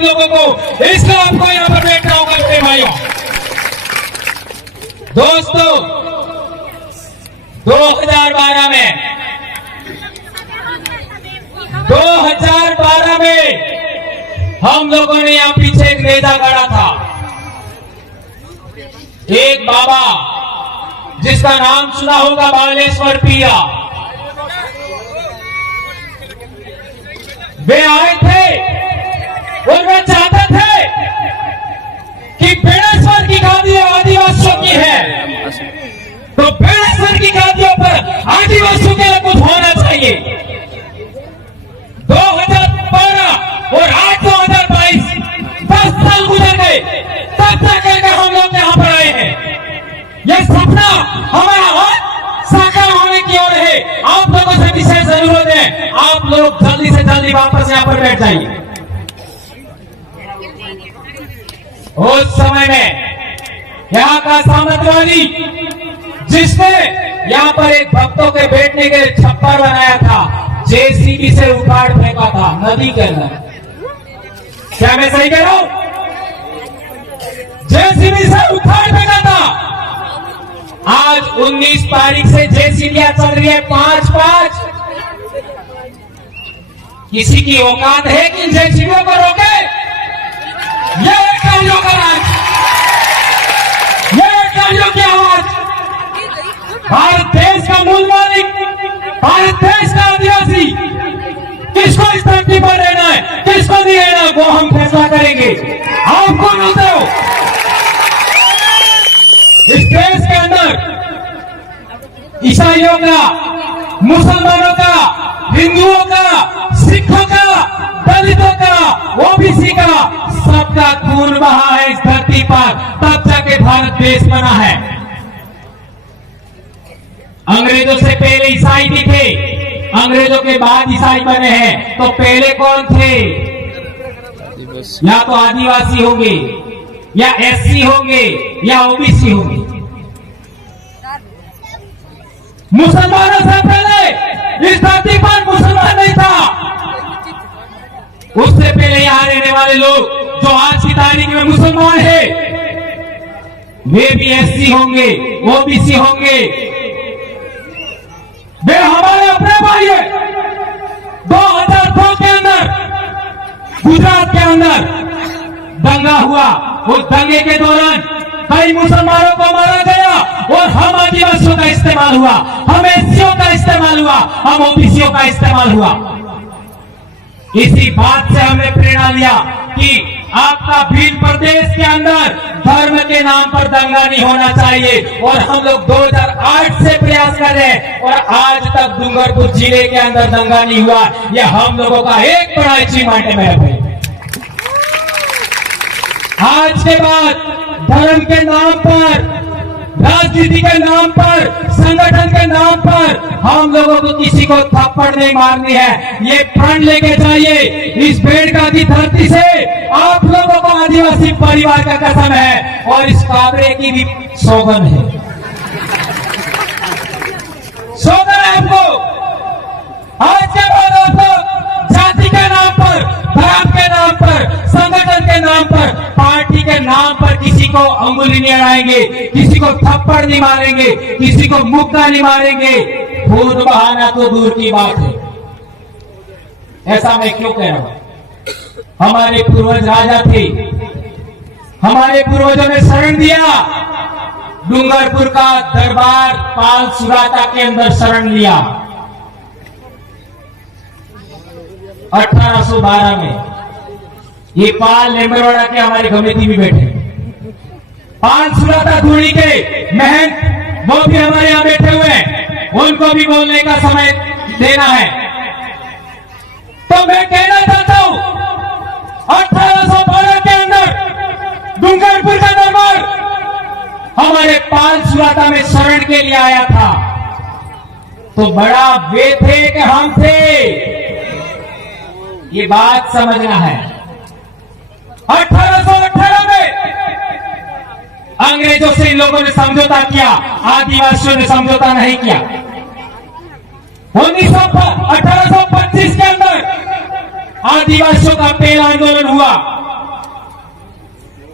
हम लोगों को, इसलिए आपको यहाँ पर बैठना होगा मेरे भाइयों। दोस्तों 2012 में हम लोगों ने यहाँ पीछे एक नेता गढ़ा था, एक बाबा जिसका नाम सुना होगा, बालेश्वर पिया। वे आए थे और वे चाहते थे कि बेड़ेश्वर की गादी आदिवासियों की है, तो बेड़ेश्वर की गादियों पर आदिवासियों के लिए कुछ होना चाहिए। 2012 और आज 2022 10 साल गुजर गए, तब तक हम लोग यहाँ पर आए हैं। यह सपना हमारा और साकार होने की ओर है। आप लोगों से विशेष जरूरत है, आप लोग जल्दी से जल्दी वापस यहाँ पर बैठ जाइए। उस समय में यहाँ का सामंतवादी, जिसने यहाँ पर एक भक्तों के बैठने के लिए छप्पर बनाया था, जेसीबी से उखाड़ फेंका था नदी के अंदर। क्या मैं सही कह रहा हूं? जेसीबी से उखाड़ फेंका था। आज 19 तारीख से जेसीबियां चल रही है 5-5। किसी की औकात है कि जेसीबियों को रोके? ये कालियों का राज, ये कालियों की आवाज। भारत देश का मूल मालिक, भारत देश का आदिवासी, किसको इस धरती पर रहना है, किसको नहीं रहना, वो हम फैसला करेंगे। आप कौन होते हो? इस देश के अंदर ईसाइयों का, मुसलमानों का, हिंदुओं का, सिखों का, दलितों का, ओबीसी का, सबका खून बहा है इस धरती पर, तब जाके भारत देश बना है। अंग्रेजों से पहले ईसाई भी थे, अंग्रेजों के बाद ईसाई बने हैं, तो पहले कौन थे? या तो आदिवासी होंगे, या एससी होंगे, या ओबीसी होंगे। मुसलमानों से पहले इस धरती पर मुसलमान नहीं था। उससे पहले यहां रहने वाले लोग जो आज की तारीख में मुसलमान है, वे भी एससी होंगे, ओबीसी होंगे। वे हमारे अपने भाई है। 2002 के अंदर गुजरात के अंदर दंगा हुआ, उस दंगे के दौरान कई मुसलमानों को मारा गया और हम आदिवासियों का इस्तेमाल हुआ, हम एससीओ का इस्तेमाल हुआ, हम ओबीसीओ का इस्तेमाल हुआ। इसी बात से हमने प्रेरणा लिया कि आपका भील प्रदेश के अंदर धर्म के नाम पर दंगा नहीं होना चाहिए, और हम लोग 2008 से प्रयास कर रहे हैं और आज तक डूंगरपुर जिले के अंदर दंगा नहीं हुआ। यह हम लोगों का एक बड़ा अचीवमेंट है मेरे भाई। आज के बाद धर्म के नाम पर, राजनीति के नाम पर, संगठन के नाम पर हम लोगों को किसी को थप्पड़ नहीं मारनी है। ये प्रण लेके जाइए। इस बेड़का की धरती से आप लोगों को आदिवासी परिवार का कसम है और इस काबरे की भी सौगंध है, सौगंध है आपको। आज के बाद आप लोग जाति के नाम पर, धर्म के नाम पर, संगठन के नाम पर, पार्टी के नाम पर किसी को अंगुली नहीं अड़ाएंगे, किसी को थप्पड़ नहीं मारेंगे, किसी को मुक्का नहीं मारेंगे। खून बहाना तो दूर की बात है। ऐसा मैं क्यों कह रहा हूं? हमारे पूर्वज राजा थे, हमारे पूर्वजों ने शरण दिया। डूंगरपुर का दरबार पाल सुराता के अंदर शरण लिया 1812 में। ये पाल लेम्बरवाड़ा के हमारे कमेटी में बैठे, पाल सुराता धूड़ी के महंत वो भी हमारे यहां बैठे हुए हैं, उनको भी बोलने का समय देना है। तो मैं कहना चाहता हूं, 1812 के अंदर डूंगरपुर का दरबार हमारे पाल सुराता में शरण के लिए आया था, तो बड़ा वे थे कि हम थे, ये बात समझना है। 1818 में अंग्रेजों से इन लोगों ने समझौता किया, आदिवासियों ने समझौता नहीं किया। 1825 के अंदर आदिवासियों का पहला आंदोलन हुआ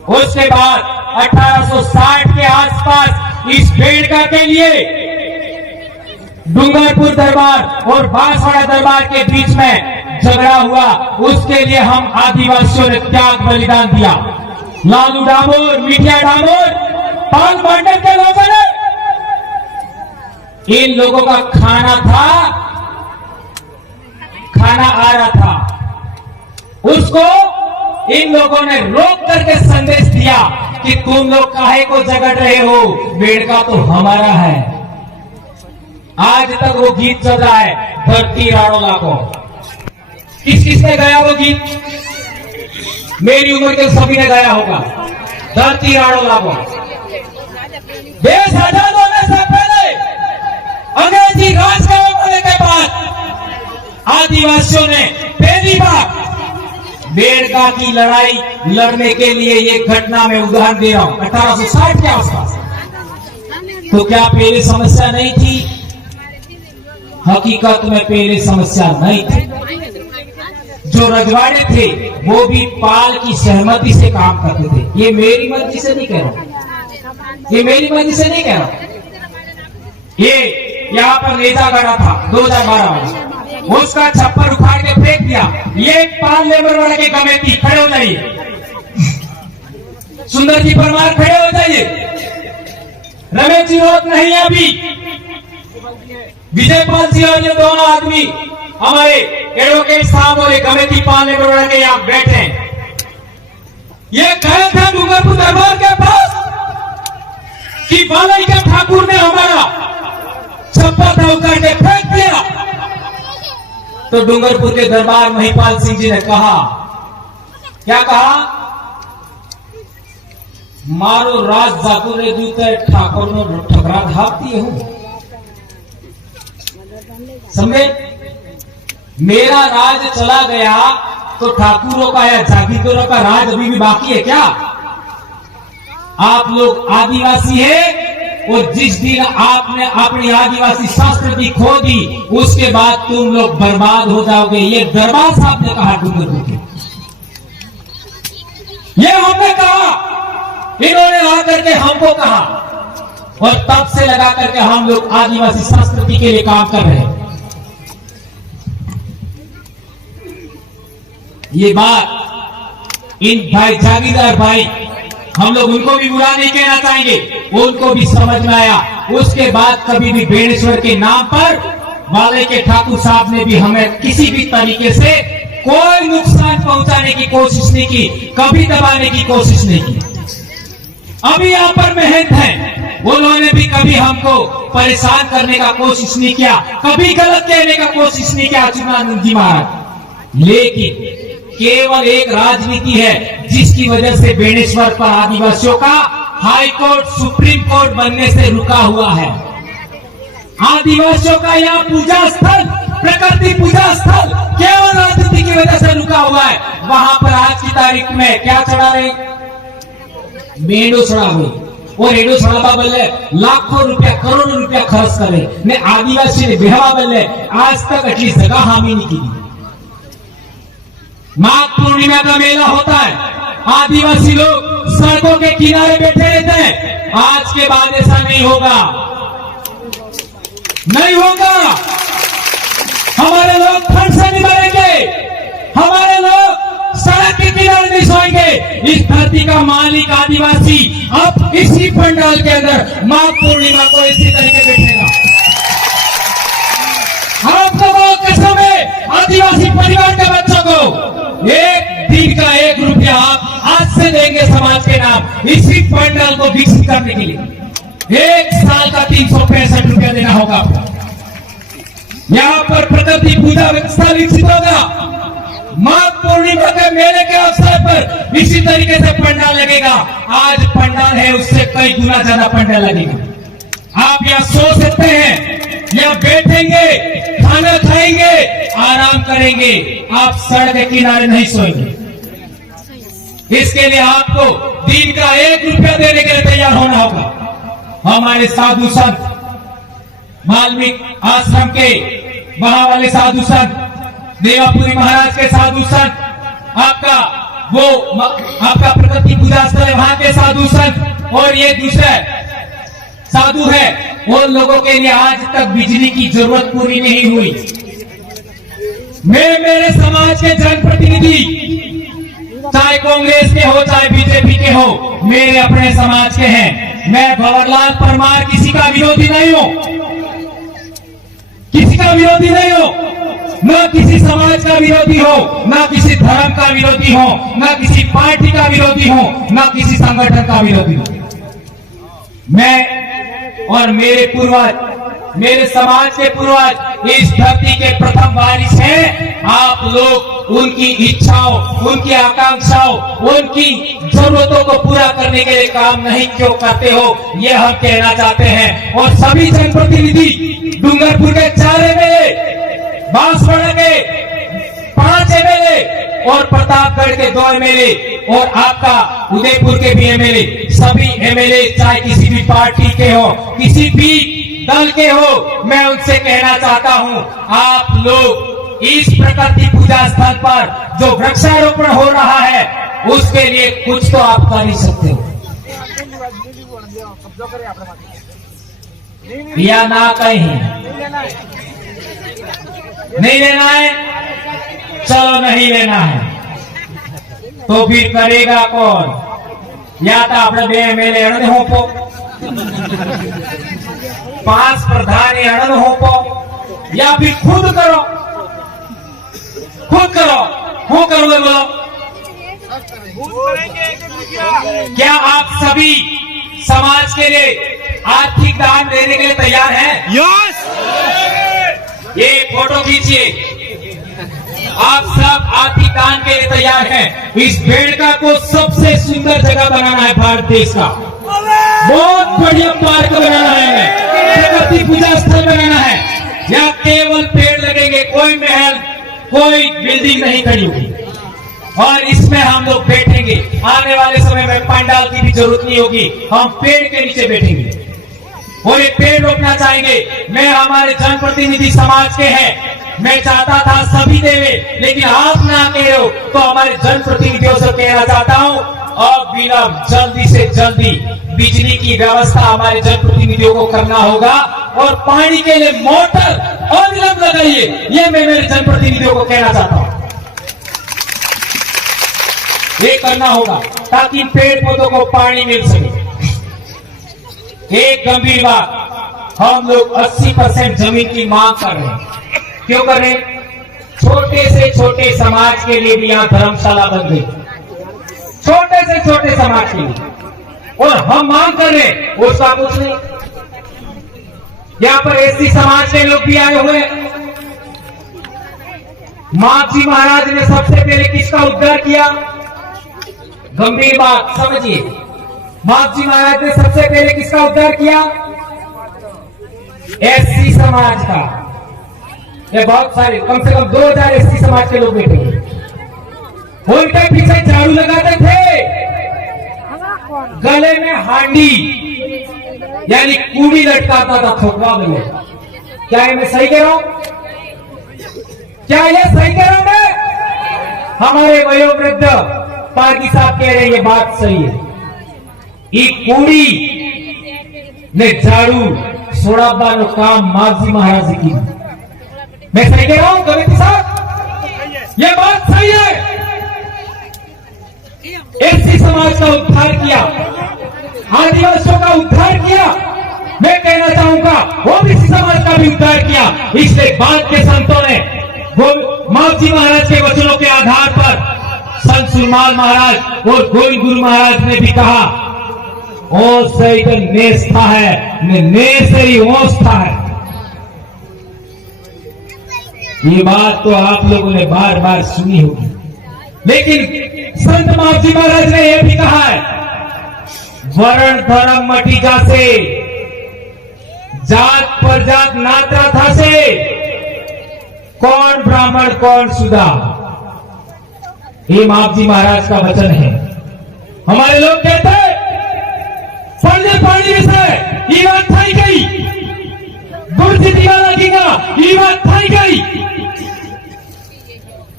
उसके बाद 1860 के आसपास इस बेड़का के लिए डूंगरपुर दरबार और बांसवाड़ा दरबार के बीच में झगड़ा हुआ। उसके लिए हम आदिवासियों ने त्याग बलिदान दिया। लालू डामोर, मिठिया डामोर, पाल मंडल के लोगों ने, इन लोगों का खाना आ रहा था, उसको इन लोगों ने रोक करके संदेश दिया कि तुम लोग काहे को झगड़ रहे हो, बेड़का तो हमारा है। आज तक वो गीत चल रहा है, धरती राणोला को। किसने गाया वो गीत? मेरी उम्र के सभी ने गाया होगा, धरती राणोला को। देश आजाद होने से पहले, अंग्रेजी राज का होने के बाद, आदिवासियों ने पहली बार बेड़का की लड़ाई लड़ने के लिए ये घटना में उदाहरण दे रहा हूं, 1860 के आसपास। तो क्या पहले समस्या नहीं थी? हकीकत में पहले समस्या नहीं थी। जो रजवाड़े थे वो भी पाल की सहमति से काम करते थे। ये मेरी मर्जी से नहीं कह रहा, ये मेरी मर्जी से नहीं कह रहा। ये यहाँ पर नेता गड़ा था 2012 में, उसका छप्पर उखाड़ के फेंक दिया। ये पाल लेबर वाले की कमेटी, खड़े हो जाइए। सुंदर जी परमार खड़े हो जाइए। रमेश जी रोक नहीं है अभी। विजयपाल जी और ये दोनों आदमी हमारे एडवोकेट साहब और कमेटी पाल लेबर वाले के यहाँ बैठे हैं। ये गए थे डूंगरपुर दरबार के पास कि बालाई के ठाकुर ने हमारा छप्पर उखाड़ के फेंक दिया। तो डूंगरपुर के दरबार महिपाल सिंह जी ने कहा, क्या कहा? मारो राज जातु रे जूते ठाकुर नो ठकरा धाप दिए हूं। समझे? मेरा राज चला गया तो ठाकुरों का या जागीरदारों का राज अभी भी बाकी है क्या? आप लोग आदिवासी है, और जिस दिन आपने अपनी आदिवासी संस्कृति खो दी, उसके बाद तुम लोग बर्बाद हो जाओगे। ये दरबार साहब ने कहा डूंगरपुर के। ये हमने कहा, इन्होंने आकर के हमको कहा, और तब से लगा करके हम लोग आदिवासी संस्कृति के लिए काम कर रहे हैं। ये बात इन भाई जागीरदार भाई, हम लोग उनको भी बुरा नहीं कहना चाहेंगे, उनको भी समझ में आया। उसके बाद कभी भी बेड़ेश्वर के नाम पर वाले के ठाकुर साहब ने भी हमें किसी भी तरीके से कोई नुकसान पहुंचाने की कोशिश नहीं की, कभी दबाने की कोशिश नहीं की। अभी यहाँ पर महंत हैं, उन्होंने भी कभी हमको परेशान करने का कोशिश नहीं किया, कभी गलत कहने का कोशिश नहीं किया अच्युतानंद जी महाराज। लेकिन केवल एक राजनीति है जिसकी वजह से बेड़ेश्वर पर आदिवासियों का हाई कोर्ट, सुप्रीम कोर्ट बनने से रुका हुआ है। आदिवासियों का यहाँ पूजा स्थल, प्रकृति पूजा स्थल केवल राजनीति की वजह से रुका हुआ है। वहां पर आज की तारीख में क्या चढ़ा रहे? मेढो चढ़ा हुई, और एडो चढ़ावा बल्ले लाखों रुपया, करोड़ों रुपया खर्च करे ने आदिवासी ने बेहवा बल्ले आज तक अटली जगह हामी नहीं की। माघ पूर्णिमा का मेला होता है, आदिवासी लोग सड़कों के किनारे बैठे रहते हैं। आज के बाद ऐसा नहीं होगा, नहीं होगा। हमारे लोग ठंड से नहीं मरेंगे, हमारे लोग सड़क के किनारे नहीं सोएंगे। इस धरती का मालिक आदिवासी अब इसी पंडाल के अंदर माघ पूर्णिमा को इसी तरीके बैठेगा। आप लोगों कसम है आदिवासी परिवार के बच्चों को एक दिन का 1 रुपया आप आज से देंगे समाज के नाम, इसी पंडाल को विकसित करने के लिए। 1 साल का 365 रुपया देना होगा आपको। यहाँ पर प्रकृति पूजा व्यवस्था विकसित होगा। माघ पूर्णिमा के मेले के अवसर पर इसी तरीके से पंडाल लगेगा। आज पंडाल है, उससे कई गुना ज्यादा पंडाल लगेगा। आप यहाँ सो सकते हैं, यहाँ बैठेंगे, खाना खाएंगे, आराम करेंगे। आप सड़क के किनारे नहीं सोएंगे। इसके लिए आपको दिन का 1 रुपया देने के लिए तैयार होना होगा। हमारे साधु संत, वाल्मीकि आश्रम के वहां वाले साधु संत, देवापुरी महाराज के साधु संत, आपका वो आपका प्रगति पूजा स्थल है, वहां के साधु संत और ये दूसरे साधु है, उन लोगों के लिए आज तक बिजली की जरूरत पूरी नहीं हुई। मैं मेरे समाज के जनप्रतिनिधि, चाहे कांग्रेस के हो चाहे बीजेपी के हो, मेरे अपने समाज के हैं। मैं भंवरलाल परमार किसी का विरोधी नहीं हूं, किसी का विरोधी नहीं हो, न किसी समाज का विरोधी हो, न किसी धर्म का विरोधी हो, न किसी पार्टी का विरोधी हो, न किसी संगठन का विरोधी हो। मैं और मेरे पूर्वज, मेरे समाज के पूर्वज इस धरती के प्रथम वारिस हैं। आप लोग उनकी इच्छाओं, उनकी आकांक्षाओं, उनकी जरूरतों को पूरा करने के लिए काम नहीं क्यों करते हो, ये हम कहना चाहते हैं। और सभी जनप्रतिनिधि डूंगरपुर के 4 एमएलए, बांसवाड़ा के 5 एमएलए और प्रतापगढ़ के 2 एमएलए और आपका उदयपुर के भी एमएलए, सभी एमएलए चाहे किसी भी पार्टी के हो, किसी भी दल के हो, मैं उनसे कहना चाहता हूं, आप लोग इस प्रकृति पूजा स्थल पर जो वृक्षारोपण हो रहा है उसके लिए कुछ तो आप कर ही सकते हो, या ना कहीं नहीं लेना है, चलो नहीं लेना है तो फिर करेगा कौन? या तो अपने 2 एमएलए अड़न होपो, 5 प्रधान अड़न होपो, या फिर खुद करो, खुद करो। हो करोगे बोलो? क्या आप सभी समाज के लिए आर्थिक दान देने के लिए तैयार हैं? यस। ये फोटो खींचिए, आप सब आर्थिक दान के लिए तैयार हैं। इस बेड़का को सबसे सुंदर जगह बनाना है भारत देश का, बहुत बढ़िया पार्क बनाना है, प्रकृति पूजा स्थल बनाना है। यहाँ केवल पेड़ लगेंगे, कोई महल, कोई बिल्डिंग नहीं खड़ी होगी, और इसमें हम लोग बैठेंगे। आने वाले समय में पंडाल की भी जरूरत नहीं होगी, हम पेड़ के नीचे बैठेंगे और ये पेड़ रोपना चाहेंगे। मैं हमारे जनप्रतिनिधि समाज के हैं, मैं चाहता था सभी देवे, लेकिन आप ना कह रहे हो तो हमारे जनप्रतिनिधियों से कहना चाहता हूं, अब विलंब जल्दी से जल्दी बिजली की व्यवस्था हमारे जनप्रतिनिधियों को करना होगा और पानी के लिए मोटर अविलंब लगाइए, ये मैं मेरे जनप्रतिनिधियों को कहना चाहता हूं। ये करना होगा ताकि पेड़ पौधों को पानी मिल सके। एक गंभीर बात, हम लोग 80% जमीन की मांग कर रहे हैं। क्यों कर रहे हैं? छोटे से छोटे समाज के लिए भी यहाँ धर्मशाला बन गई, छोटे से छोटे समाज के लिए, और हम मांग कर रहे हैं, उसका कुछ नहीं। यहाँ पर एससी समाज के लोग भी आए हुए। मापजी महाराज ने सबसे पहले किसका उद्धार किया? गंभीर बात समझिए, मापजी महाराज ने सबसे पहले किसका उद्धार किया? एससी समाज का। ये बहुत सारे, कम से कम 2000 एससी समाज के लोग बैठे हैं, उनके पीछे झाड़ू लगाते थे, गले में हांडी यानी कूड़ी लटकाता था ठोकवा में। क्या ये मैं सही कह रहा हूं? क्या ये सही कह रहा हूं मैं? हमारे वयोवृद्ध पार्टी साहब कह रहे हैं ये बात सही है। ये कूड़ी ने झाड़ू सोड़ाबा नो काम मापजी महाराज की। मैं सही कह रहा हूं कविता साहब? ये बात सही है। एससी समाज का उद्धार किया, आदिवासियों का उद्धार किया, मैं कहना चाहूंगा ओबीसी समाज का भी उद्धार किया। इसलिए बाद के संतों ने मापजी महाराज के वचनों के आधार पर संत सुरमाल महाराज और गोविंद गुरु महाराज ने भी कहा, ओ सही तो नेस्था है, नेसरी ओस्था है। ये बात तो आप लोगों ने बार बार सुनी होगी, लेकिन संत मापजी महाराज ने यह भी कहा है, वर्ण धर्म मटी जासे, जात पर जात नाता था से, कौन ब्राह्मण कौन सुधा। ये मापजी महाराज का वचन है। हमारे लोग कहते हैं पढ़ने पानी विषय ये बात थाई गई, गुरजी दीवाना कीगा ये बात थाई गई।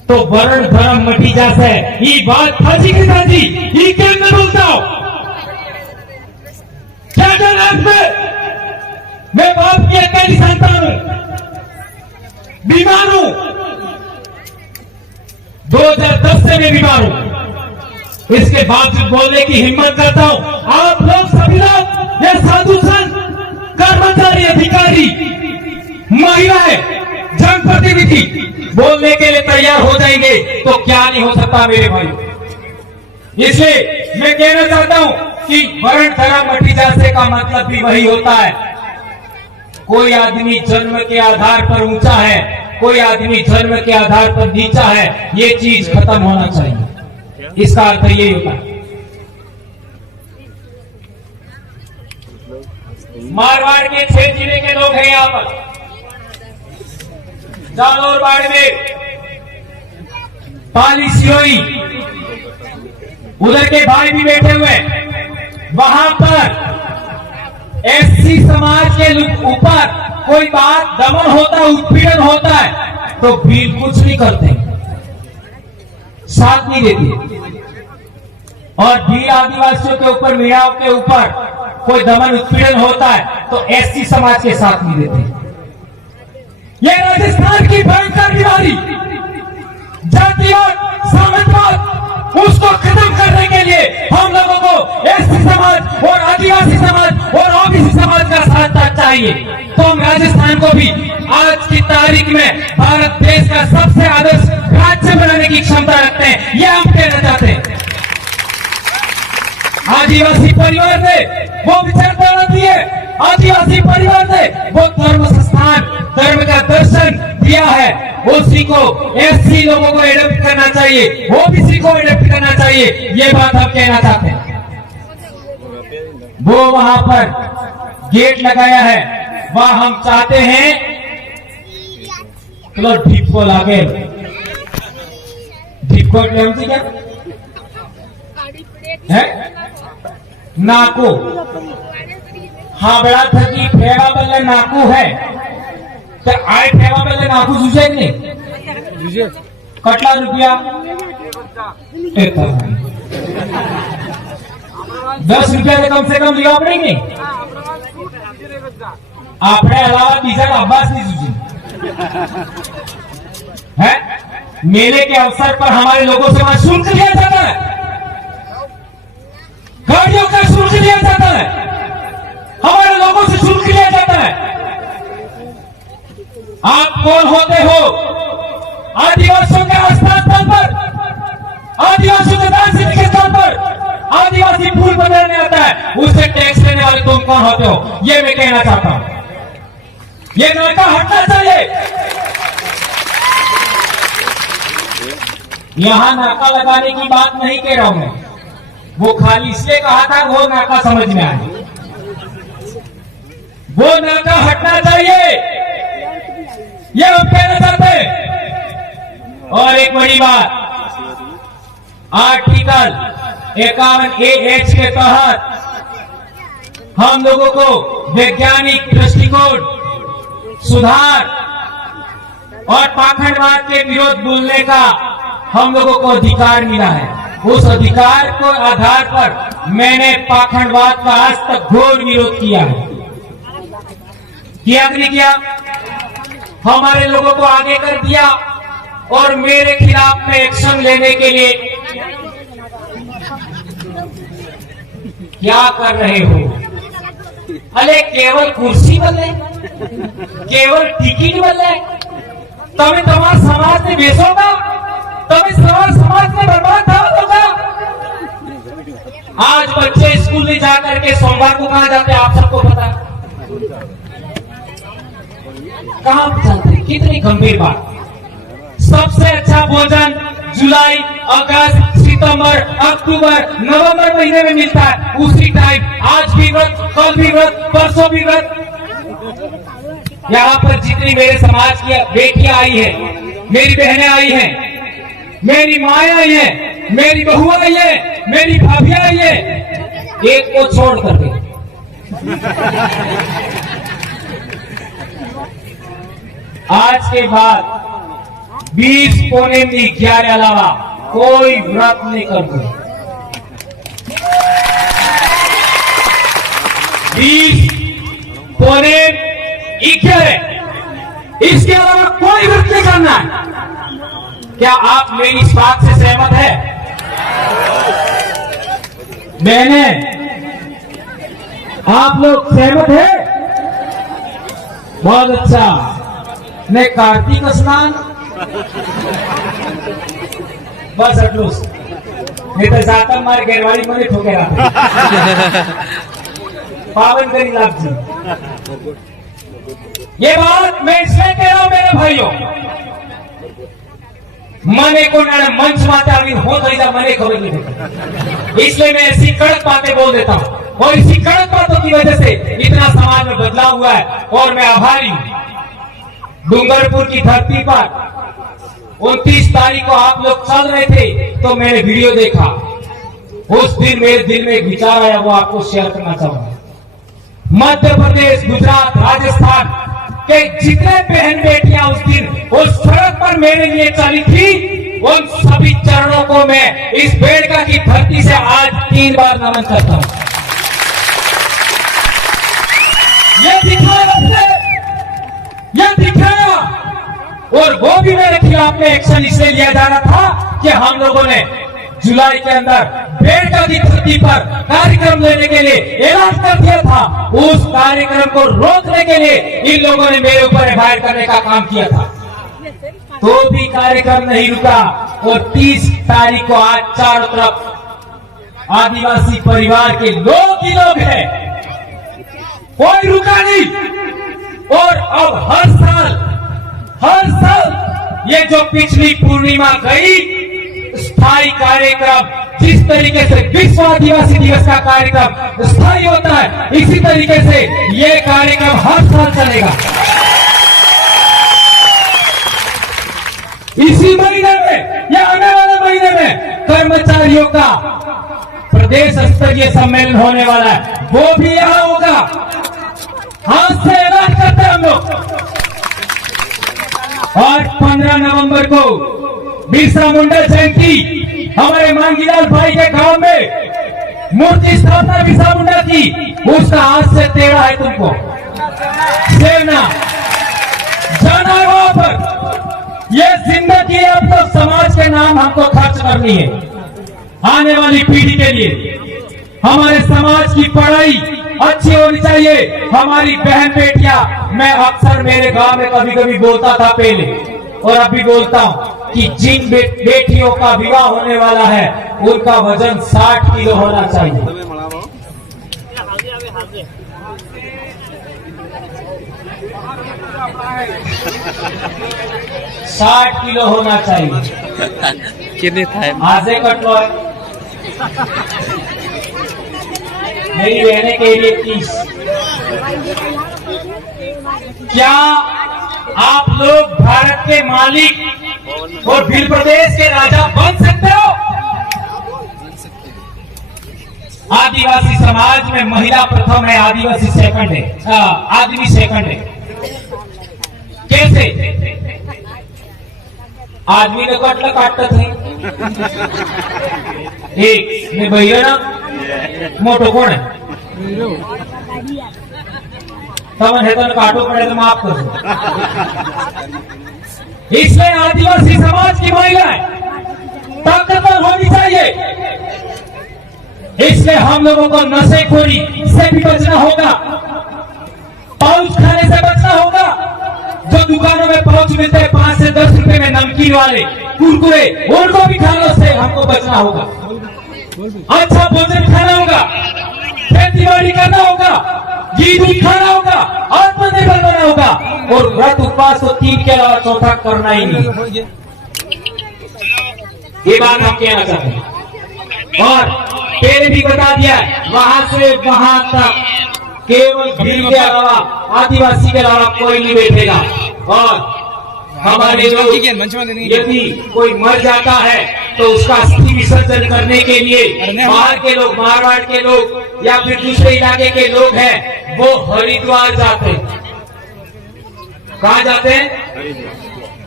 तो वर्ण धर्म मटी जासे ये बात थाजी की थाजी ये केम न बोलता हो क्या जाना मैं बाप की अकेली संतान हूं, बीमार हूं, 2010 से मैं बीमार हूं, इसके बावजूद बोलने की हिम्मत करता हूं। आप लोग सभी लोग ये साधु संत, कर्मचारी, अधिकारी, महिलाएं, जनप्रतिनिधि बोलने के लिए तैयार हो जाएंगे तो क्या नहीं हो सकता मेरे भाई। इसलिए मैं कहना चाहता हूं कि वर्ण धर्म मटी जासे का मतलब भी वही होता है। कोई आदमी जन्म के आधार पर ऊंचा है, कोई आदमी जन्म के आधार पर नीचा है, ये चीज खत्म होना चाहिए। इसका अर्थ यही होता है। मारवाड़ के 6 जिले के लोग हैं यहाँ पर, जालौर, बाड़मेर, पाली, सिरोही, उधर के भाई भी बैठे हुए। वहां पर एससी समाज के ऊपर कोई बात दमन होता है, उत्पीड़न होता है तो भीड़ कुछ नहीं करते, साथ नहीं देते। और भीड़ आदिवासियों के ऊपर, मीराओं के ऊपर कोई दमन उत्पीड़न होता है तो एससी समाज के साथ नहीं देते। ये राजस्थान की भयंकर बीमारी जातिवाद, सामंतवाद, उसको खत्म करने के लिए हम लोगों को एससी समाज और आदिवासी समाज और ओबीसी समाज का साथ चाहिए। तो हम राजस्थान को भी आज की तारीख में भारत देश का सबसे आदर्श राज्य बनाने की क्षमता रखते हैं, यह हम कहना चाहते हैं। आदिवासी परिवार ने वो विचारधारा दी है, आदिवासी परिवार ने वो धर्म संस्थान, धर्म का दर्शन दिया है, उसी को एससी लोगों को एडप्ट करना चाहिए, ओबीसी को एडप्ट करना चाहिए, ये बात हम कहना चाहते हैं। वो वहां पर गेट लगाया है, वह हम चाहते हैं चलो ढीप को लागे, ढीप को क्या है नाको, हाँ बड़ा था कि फेवा बल्ले नाकू है तो आए फेवा बल्ले नाकू जूझे नहीं कटला रुपया 10 रुपया से कम लिया पड़ेंगे। अपने अलावा तीसरा अब्बास नहीं जूझे है। मेले के अवसर पर हमारे लोगों से वहां शुल्क लिया जाता है, गाड़ियों का शुल्क लिया जाता है, हमारे लोगों से शुल्क लिया जाता है। आप कौन होते हो? आदिवासियों के आस्था स्थल पर, आदिवासियों के दान सिद्धि के स्थल पर आदिवासी फूल बनाने आता है, उससे टैक्स लेने वाले तुम कौन होते हो? ये मैं कहना चाहता हूं। ये नाका हटना चाहिए। यहां नाका लगाने की बात नहीं कह रहा हूं मैं, वो खाली इसलिए कहा था वो नाका समझ में आए। वो नाका हटना चाहिए, ये हम कहना चाहते हैं। और एक बड़ी बात, आर्टिकल 51A(H) के तहत हम लोगों को वैज्ञानिक दृष्टिकोण, सुधार और पाखंडवाद के विरोध बोलने का हम लोगों को अधिकार मिला है। उस अधिकार को आधार पर मैंने पाखंडवाद का आज तक घोर विरोध किया है। किया कि नहीं किया? हमारे लोगों को आगे कर दिया और मेरे खिलाफ में एक्शन लेने के लिए क्या कर रहे हो? अरे केवल कुर्सी बदले, केवल टिकट बदले, तभी तुम्हारा समाज में बेचोगा, तभी समाज में बर्बाद होगा। आज बच्चे स्कूल में जाकर के सोमवार को कहां जाते हैं आप सबको पता है, कहां जाते हैं? कितनी गंभीर बात। सबसे अच्छा भोजन जुलाई, अगस्त, सितंबर, अक्टूबर, नवंबर महीने में मिलता है। उसी टाइम आज भी व्रत, कल भी व्रत, परसों भी व्रत। यहाँ पर जितनी मेरे समाज की बेटियां आई है, मेरी बहनें आई हैं, मेरी माएं आई हैं, मेरी बहुआ आई है, मेरी भाभियां आई है, एक को छोड़ करके आज के बाद 20 पौने 11 अलावा कोई व्रत नहीं करते। 20 पौने 11 इसके अलावा कोई व्रत नहीं करना है। क्या आप मेरी इस बात से सहमत है? बहने, आप लोग सहमत है? बहुत अच्छा। ने कार्तिक स्नान बस अटलूस नहीं तो जाता मारे घेरवाड़ी मने ठोके पावन करी लाभ जी। ये बात मैं इसलिए कह रहा हूं मेरे भाइयों, मने को मंच माता हो तो मने खबर नहीं देता, इसलिए मैं ऐसी कड़क बातें बोल देता हूं। और इसी कड़क बातों की वजह से इतना समाज में बदलाव हुआ है और मैं आभारी हूं। डूंगरपुर की धरती पर 29 तारीख को आप लोग चल रहे थे तो मैंने वीडियो देखा। उस दिन मेरे दिल में एक विचार आया, वो आपको शेयर करना चाहूंगा। मध्य प्रदेश, गुजरात, राजस्थान के जितने बहन बेटियां उस दिन उस सड़क पर मेरे लिए चली थी, उन सभी चरणों को मैं इस बेड़का की धरती से आज 3 बार नमन करता हूं। ये दिखाया और वो भी मेरे खिलाफ में एक्शन इसलिए लिया जा रहा था कि हम लोगों ने जुलाई के अंदर बेड़का की धरती पर कार्यक्रम लेने के लिए ऐलान कर दिया था। उस कार्यक्रम को रोकने के लिए इन लोगों ने मेरे ऊपर एफआईआर करने का काम किया था, तो भी कार्यक्रम नहीं रुका। और 30 तारीख को आज चारों तरफ आदिवासी परिवार के लोग ही लोग हैं, कोई रुका नहीं। और अब हर साल ये जो पिछली पूर्णिमा गई, स्थायी कार्यक्रम जिस तरीके से विश्व आदिवासी दिवस का कार्यक्रम स्थायी होता है, इसी तरीके से ये कार्यक्रम हर साल चलेगा। इसी महीने में या आने वाले महीने में कर्मचारियों का प्रदेश स्तरीय सम्मेलन होने वाला है, वो भी यहां होगा। हाथ से ऐलान करते हैं हम लोग। और 15 नवंबर को बिरसा मुंडा जयंती हमारे मांगीलाल भाई के गांव में मूर्ति स्थापना बिरसा मुंडा की, उसका आज से तेड़ा है तुमको सेना जाना है वहां पर। ये जिंदगी अब तो समाज के नाम हमको खर्च करनी है, आने वाली पीढ़ी के लिए। हमारे समाज की पढ़ाई अच्छी होनी चाहिए। हमारी बहन बेटियां, मैं अक्सर मेरे गांव में कभी कभी बोलता था पहले और अब भी बोलता हूं कि जिन बेटियों का विवाह होने वाला है उनका वजन 60 किलो होना चाहिए। 60 किलो होना चाहिए। कितने था आजे कटलो है मेरी बहने के लिए 30। क्या आप लोग भारत के मालिक और भील प्रदेश के राजा बन सकते हो? आदिवासी समाज में महिला प्रथम है, आदिवासी सेकंड है, आदमी सेकंड है। कैसे? आदमी ने कटला काटता थे एक ने भैया ना मोटो कौन है तमन है तो काटो पड़े तो माफ कर दो। इसलिए आदिवासी समाज की महिलाएं ताकतवर होनी चाहिए। इसलिए हम लोगों को नशेखोरी से भी बचना होगा, पाउच खाने से बचना होगा। जो दुकानों में पाउच मिलते हैं 5 से 10 रुपए में नमकीन वाले कुरकुरे, उनको भी खाने से हमको बचना होगा। अच्छा भोजन खाना होगा, खेती बाड़ी करना होगा, घी दूध खाना होगा, आत्मनिर्भर बनना होगा। और व्रत उपवास तो 3 के अलावा चौथा करना ही नहीं। ये बात हम कहना चाहते हैं। और पहले भी बता दिया, वहां से वहां तक केवल भील के अलावा, आदिवासी के अलावा कोई नहीं बैठेगा। और हमारे लोग यदि कोई मर जाता है तो उसका अस्थि विसर्जन करने के लिए बाहर के लोग, मारवाड़ के लोग या फिर दूसरे इलाके के लोग हैं, वो हरिद्वार जाते हैं। कहाँ जाते हैं?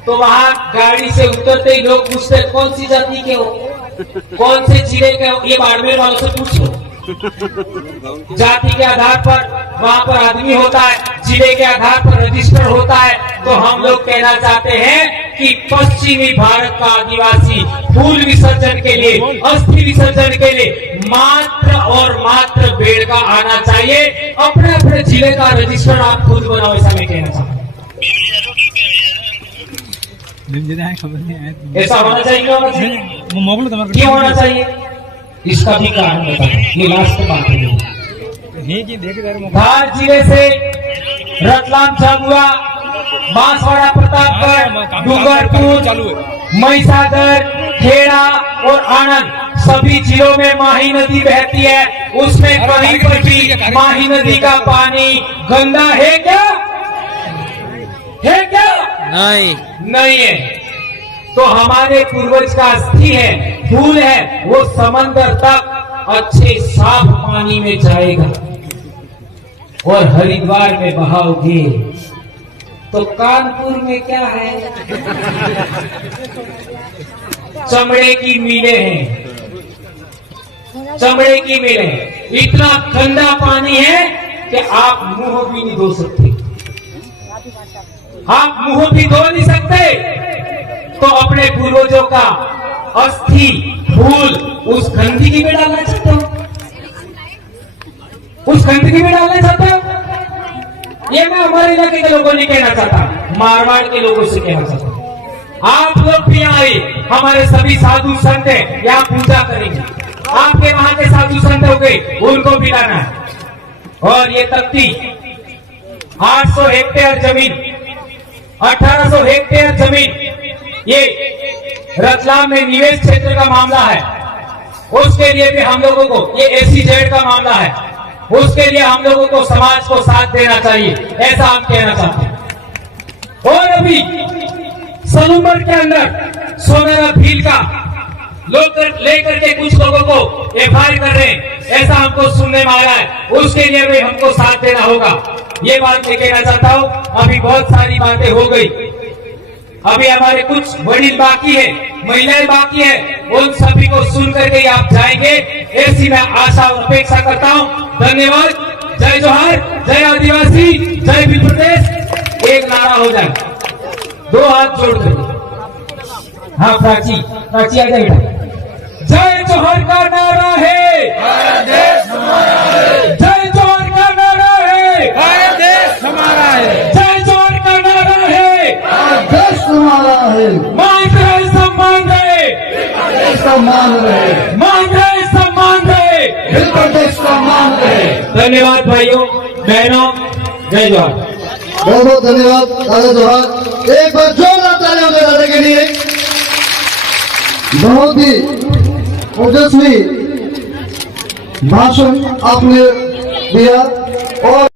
तो वहाँ गाड़ी से उतरते ही लोग पूछते कौन सी जाति के हो, कौन से जिले के हो, ये बाड़मेर वालों से पूछो। जाति के आधार पर वहाँ पर आदमी होता है, जिले के आधार पर रजिस्टर होता है। तो हम लोग कहना चाहते हैं कि पश्चिमी भारत का आदिवासी फूल विसर्जन के लिए, अस्थि विसर्जन के लिए मात्र और मात्र बेड़का आना चाहिए। अपने अपने जिले का रजिस्टर आप खुद बनाओ, ऐसा मैं कहना चाहता हूँ। ऐसा होना चाहिए, क्यों होना चाहिए, इसका भी कारण बताओ। ये लास्ट बात है। धार जिले से रतलाम झाबुआ, बांसवाड़ा, प्रतापगढ़, डूंगरपुर, महिसागर, खेड़ा और आनंद सभी जिलों में माही नदी बहती है। उसमें कहीं पर भी माही नदी का पानी गंदा है क्या? है क्या? नहीं है। तो हमारे पूर्वज का अस्थि है, फूल है, वो समंदर तक अच्छे साफ पानी में जाएगा और हरिद्वार में बहाओगे। तो कानपुर में क्या है? चमड़े की मिलें हैं, चमड़े की मिलें। इतना गंदा पानी है कि आप मुंह भी नहीं धो सकते, आप मुंह भी धो नहीं सकते। तो अपने पूर्वजों का अस्थि फूल उस गंदगी में डालना चाहते हो, उस गंदगी में डालना चाहते हो। ये मैं हमारे इलाके के लोगों नहीं कहना चाहता, मारवाड़ के लोगों से कहना चाहता हूं। आप लोग भी आए, हमारे सभी साधु संत हैं, यहाँ पूजा करेंगे। आपके वहां के साधु संत हो गए, उनको भी लाना है। और ये तख्ती 800 हेक्टेयर जमीन, 1800 हेक्टेयर जमीन, ये रतलाम में निवेश क्षेत्र का मामला है। उसके लिए भी हम लोगों को, ये SEZ का मामला है, उसके लिए हम लोगों को समाज को साथ देना चाहिए, ऐसा हम कहना चाहते हैं। और अभी सलूमर के अंदर सोनारा भील का लोग लेकर के कुछ लोगों को FIR कर रहे हैं, ऐसा हमको सुनने में आ रहा है। उसके लिए भी हमको साथ देना होगा, ये बात मैं कहना चाहता हूँ। अभी बहुत सारी बातें हो गई, अभी हमारे कुछ वडील बाकी है, महिलाएं बाकी है, उन सभी को सुन करके आप जाएंगे, ऐसी मैं आशा और अपेक्षा करता हूँ। धन्यवाद। जय जोहार, जय आदिवासी, जय भील प्रदेश। एक नारा हो जाए, दो हाथ जोड़ कर। हाँ प्राची, प्राची आ जाए। जय जोहर का नारा है, देश हमारा है। जय जोहर का नारा है, देश हमारा है। जय जोहर का नारा है, देश हमारा है। मांग रहे सम्मान रहे, सम्मान रहे, मांग रहे सम्मान रहे, भील प्रदेश का मान रहे। धन्यवाद भाइयों बहनों, जय जोहर। बहुत बहुत धन्यवाद दादा जोहार। एक बार जोरदार तालियां दे दादा के लिए। बहुत ही ओजस्वी भाषण आपने दिया और